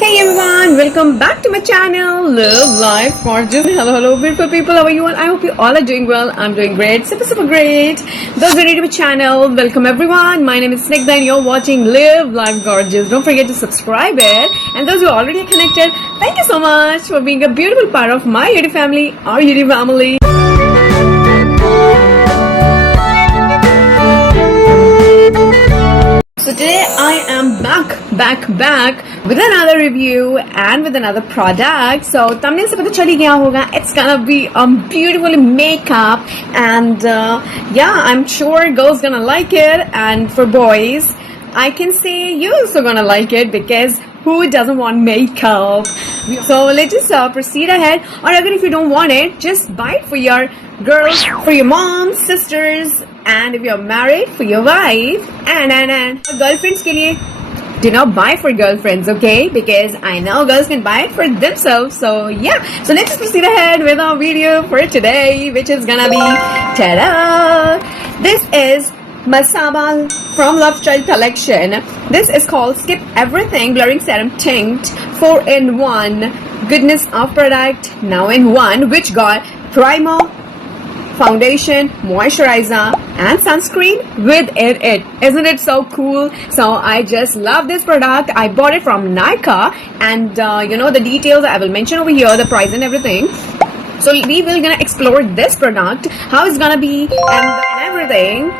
Hey everyone, welcome back to my channel, Live Life Gorgeous. Hello, beautiful people. How are you all? I hope you all are doing well. I'm doing great, super great. Those are new to my channel, welcome everyone. My name is Snigdha and you're watching Live Life Gorgeous. Don't forget to subscribe it. And those who are already connected, thank you so much for being a beautiful part of my YouTube family, our YouTube family. So today I am back with another review and with another product. So thumbnail से पता चल ही गया होगा. It's gonna be beautiful makeup and yeah, I'm sure girls gonna like it. And for boys, I can say you also gonna like it because who doesn't want makeup? So let's just proceed ahead. Or again, if you don't want it, just buy it for your girls, for your moms, sisters, and if you're married, for your wife, and girlfriends के लिए. Do not buy for girlfriends, okay? Because I know girls can buy it for themselves. So yeah. So let's just proceed ahead with our video for today, which is gonna be ta-da! This is Masaba from Love Child collection. This is called Skip Everything Blurring Serum Tint 4-in-1. Goodness of product now in one, which got primer, foundation, moisturizer and sunscreen with it. Isn't it so cool? So I just love this product. I bought it from Nykaa and the details I will mention over here, the price and everything. So we will gonna explore this product, how it's gonna be and everything,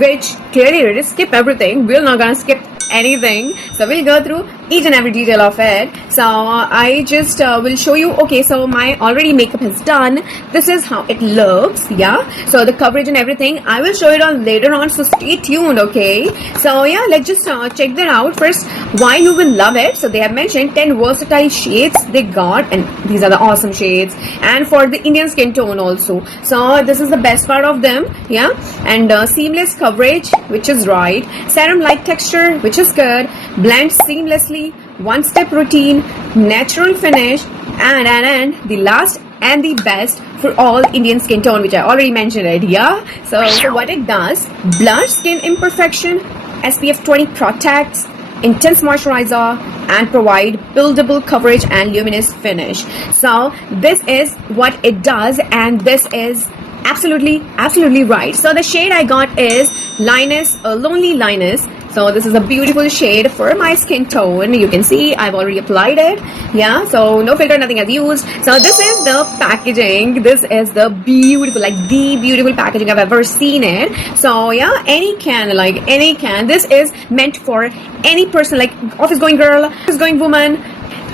which clearly it is skip everything. We're not gonna skip anything, so we'll go through each and every detail of it. So I just will show you. Okay, so my already makeup is done. This is how it looks. Yeah, so the coverage and everything I will show it on later on, so stay tuned. Okay, so yeah, let's just check that out first, why you will love it. So they have mentioned 10 versatile shades they got, and these are the awesome shades, and for the Indian skin tone also. So this is the best part of them. Yeah, and seamless coverage, which is right, serum like texture, which is good, blends seamlessly, one-step routine, natural finish, and the last and the best for all Indian skin tone, which I already mentioned it. Yeah, so what it does, blur skin imperfection, SPF 20 protects, intense moisturizer, and provide buildable coverage and luminous finish. So this is what it does, and this is absolutely right. So the shade I got is Linus, Lonely Linus. So this is a beautiful shade for my skin tone. You can see I've already applied it. Yeah, so no filter, nothing as used. So this is the packaging. This is the beautiful packaging I've ever seen it. So yeah, any can. This is meant for any person, like office going girl, office going woman.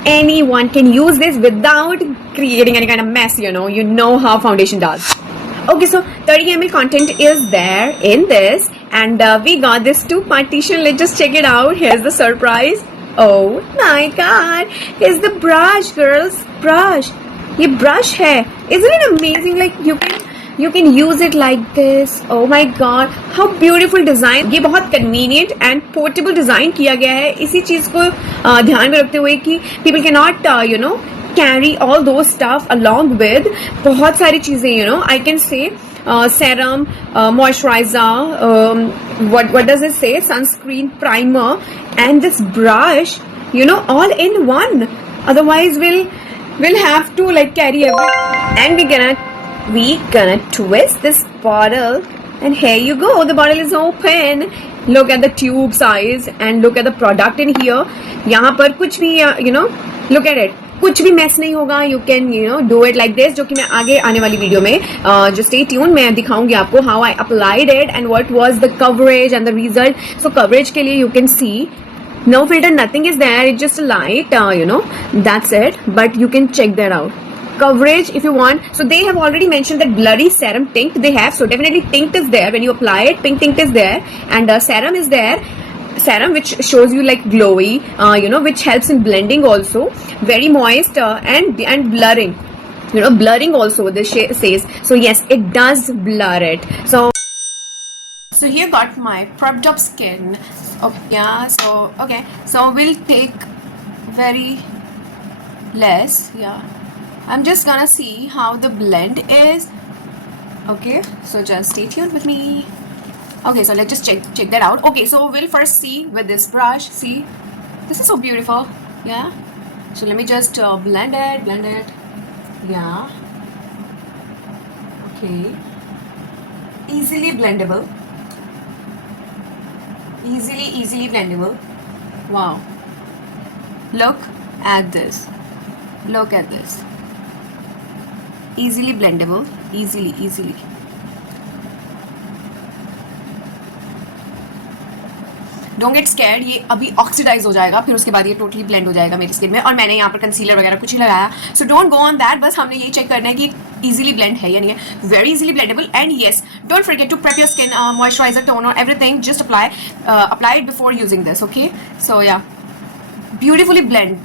Anyone can use this without creating any kind of mess. You know how foundation does. Okay, so 30 ml content is there in this, and we got this 2 partition. Let's just check it out. Here's the surprise. Oh my god, here's the brush, girls. Brush. Ye brush hai. Isn't it amazing? Like you can use it like this. Oh my god, how beautiful design. ये बहुत convenient and portable design किया गया है. इसी चीज को ध्यान में रखते हुए कि people cannot carry all those stuff along with बहुत सारी चीजें. I can say serum, moisturizer, what does it say, sunscreen, primer, and this brush, all in one. Otherwise we'll have to carry everything. And we gonna twist this bottle, and here you go, the bottle is open. Look at the tube size and look at the product in here. यहाँ पर कुछ भी look at it, कुछ भी mess नहीं होगा. You can do it like this, जो कि मैं आगे आने वाली वीडियो में जो स्टे ट्यून मैं दिखाऊंगी आपको how I applied it and what was the coverage and the result. So coverage के लिए you can see no filter, nothing is there, it's just a light, that's it, but you can check that out. Coverage if you want. So they have already mentioned that blurry serum tint they have, so definitely tint is there when you apply it, pink tint is there, and serum is there, serum which shows you like glowy, which helps in blending also, very moist, and blurring, blurring also this says. So yes, it does blur it. So here got my prepped up skin. Okay, yeah, so we'll take very less. Yeah, I'm just gonna see how the blend is. Okay, so just stay tuned with me. Okay, so let's just check that out. Okay, so we'll first see with this brush. See, this is so beautiful. Yeah, So let me just blend it. Yeah. Okay. Easily blendable. Easily blendable. Wow. Look at this. Look at this. Easily blendable. Easily. Don't get scared, ये अभी oxidise हो जाएगा, फिर उसके बाद ये totally blend हो जाएगा मेरी स्किन में. और मैंने यहाँ पर कंसीलर वगैरह कुछ ही लगाया, so don't go on that. बस हमने यही चेक करना है कि इजीली ब्लेंड है या नहीं है. Very easily blendable. And yes, don't forget to prep your skin, moisturiser, toner, everything. Just apply it before using this. Okay, so yeah beautifully blend.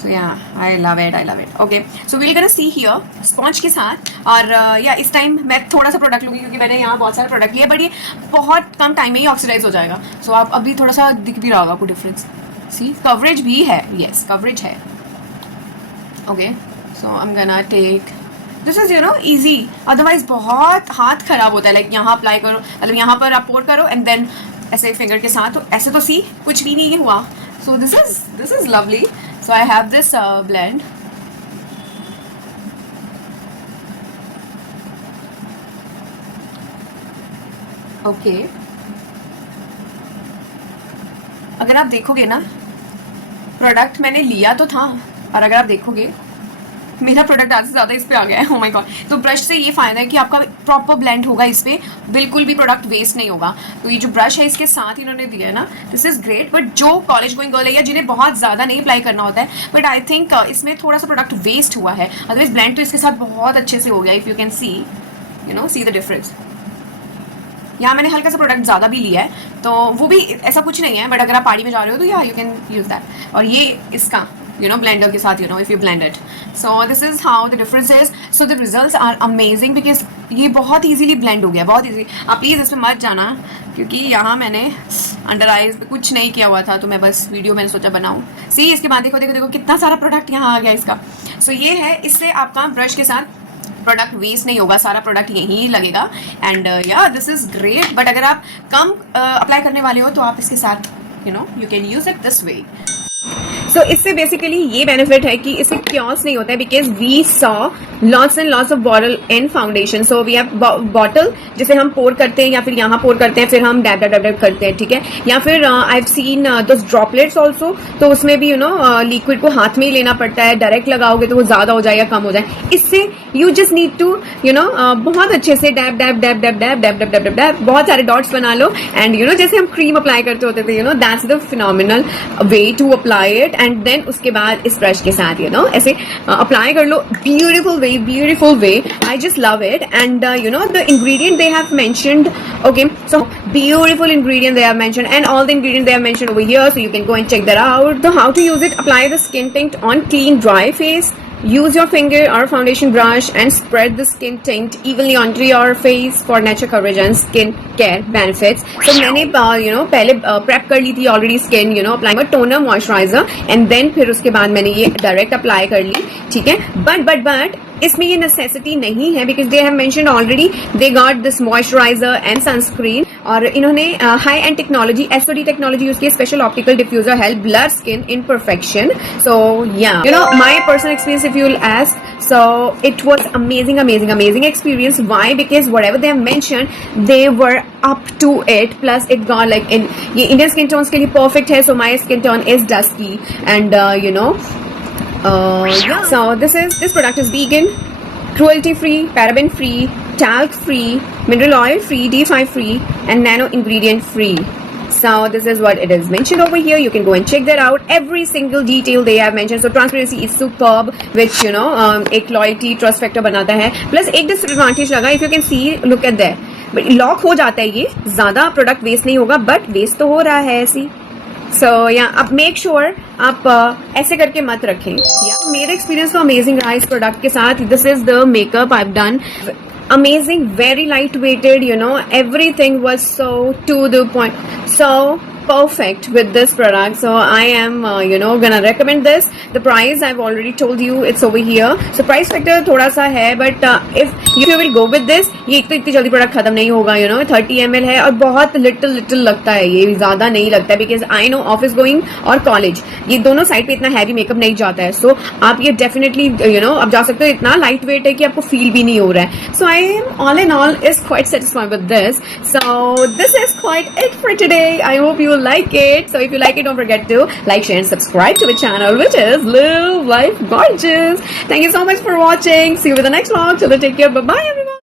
So yeah, I love it. Okay, so we're gonna see here sponge के साथ. और या इस time मैं थोड़ा सा product लूँगी क्योंकि मैंने यहाँ बहुत सारे प्रोडक्ट लिए, बट ये बहुत कम टाइम में ही ऑक्सीडाइज हो जाएगा. सो आप अभी थोड़ा सा दिख भी रहा होगा आपको डिफरेंस. सी, कवरेज भी है. यस, कवरेज है. Okay, so I am gonna take this is easy. Otherwise बहुत हाथ खराब होता है. लाइक यहाँ अप्लाई करो, मतलब यहाँ पर आप पोर करो एंड देन ऐसे फिंगर के साथ. तो ऐसे तो सी कुछ भी नहीं हुआ. So this is lovely. So I have this blend. Okay, अगर आप देखोगे ना, प्रोडक्ट मैंने लिया तो था, और अगर आप देखोगे मेरा प्रोडक्ट आधे से ज़्यादा इस पे आ गया है. oh my god. तो ब्रश से ये फ़ायदा है कि आपका प्रॉपर ब्लेंड होगा इस पे, बिल्कुल भी प्रोडक्ट वेस्ट नहीं होगा. तो ये जो ब्रश है इसके साथ इन्होंने दिया है ना, दिस इज़ ग्रेट. बट जो कॉलेज गोइंग गर्ल है या जिन्हें बहुत ज़्यादा नहीं अप्लाई करना होता है, बट आई थिंक इसमें थोड़ा सा प्रोडक्ट वेस्ट हुआ है. अदरवाइज ब्लेंड तो इसके साथ बहुत अच्छे से हो गया. If you can see see the difference. यहाँ मैंने हल्का सा प्रोडक्ट ज़्यादा भी लिया है, तो वो भी ऐसा कुछ नहीं है. बट अगर आप पार्टी में जा रहे हो तो या यू कैन यूज़ दैट. और ये इसका ब्लेंडर के साथ if you blend it. So this is how the difference is. So the results are amazing because ये बहुत easily blend हो गया, बहुत easy. आप प्लीज़ इसमें मत जाना क्योंकि यहाँ मैंने अंडर आइज पे कुछ नहीं किया हुआ था, तो मैं बस वीडियो मैंने सोचा बनाऊँ. सी, इसके बाद देखो कितना सारा प्रोडक्ट यहाँ आ गया इसका. सो ये है, इससे आपका ब्रश के साथ प्रोडक्ट वेस्ट नहीं होगा, सारा प्रोडक्ट यहीं लगेगा. एंड या दिस इज़ ग्रेट. बट अगर आप कम अप्लाई करने वाले हो तो आप इसके साथ you can use it this way. So इससे बेसिकली ये बेनिफिट है कि इससे क्योस नहीं होता है, because we saw lots and lots of bottle in foundation. So we have bottle जिसे हम पोर करते हैं या फिर यहाँ पोर करते हैं, फिर हम डैब करते हैं, ठीक है. या फिर I have seen those droplets also, तो उसमें भी लिक्विड को हाथ में ही लेना पड़ता है. डायरेक्ट लगाओगे तो वो ज्यादा हो जाए या कम हो जाए. इससे यू जस्ट नीड टू बहुत अच्छे से डैब बहुत सारे डॉट्स बना लो. एंड जैसे हम क्रीम अप्लाई करते होते थे, that's the phenomenal way to apply it. And then उसके बाद इस ब्रश के साथ ऐसे अप्लाई कर लो. Beautiful way. I just love it. And the ingredient they have mentioned, okay, so beautiful ingredient they have mentioned, and all the ingredient they have mentioned over here, so you can go and check that out. So how to use it: apply the skin tint on clean dry face. Use your finger or foundation brush and spread the skin tint evenly onto your face for natural coverage and skin care benefits. So मैंने पहले prep कर ली थी already skin, applying a toner, moisturizer, and then फिर उसके बाद मैंने ये direct apply कर ली, ठीक है. But इसमें ये नेसेसिटी नहीं है because they have mentioned already they got this moisturiser and sunscreen. और इन्होंने high end technology, SOD technology use की. Special optical diffuser help blur skin imperfection. So yeah my personal experience if you will ask, so it was amazing experience. Why? Because whatever they have mentioned, they were up to it. Plus it got like in ये Indian skin tones के लिए perfect है. So my skin tone is dusky and yeah. So this product is vegan, cruelty free, paraben free, talc free, mineral oil free, D5 free, and nano ingredient free. So this is what it is mentioned over here. You can go and check that out. Every single detail they have mentioned. So transparency is superb, which एक loyalty trust factor बनाता है. Plus एक disadvantage लगा, if you can see, look at there. But lock हो जाता है ये, ज़्यादा product waste नहीं होगा, but waste तो हो रहा है ऐसी. सो या आप मेक श्योर आप ऐसे करके मत रखें. मेरा एक्सपीरियंस तो अमेजिंग रहा इस प्रोडक्ट के साथ. This is the makeup I have done. Amazing, very light weighted, everything was so to the point. So perfect with this product. So I am gonna recommend this. The price I've already told you, it's over here. So price factor थोड़ा सा है, but if you will go with this, ये एक तो इतनी जल्दी product खत्म नहीं होगा, 30 ml है और बहुत लिटिल लगता है, ये ज्यादा नहीं लगता है, because I know office going और कॉलेज ये दोनों साइड पे इतना हैवी मेकअप नहीं जाता है. सो आप ये डेफिनेटली आप जा सकते हो. इतना लाइट वेट है कि आपको फील भी नहीं हो रहा है. So I am all in all is quite satisfied with this. So this is quite it for today. I hope you like it. So if you like it, don't forget to like, share and subscribe to the channel, which is Live Life Gorgeous. Thank you so much for watching. See you with the next vlog. Till then, take care. Bye-bye, everyone.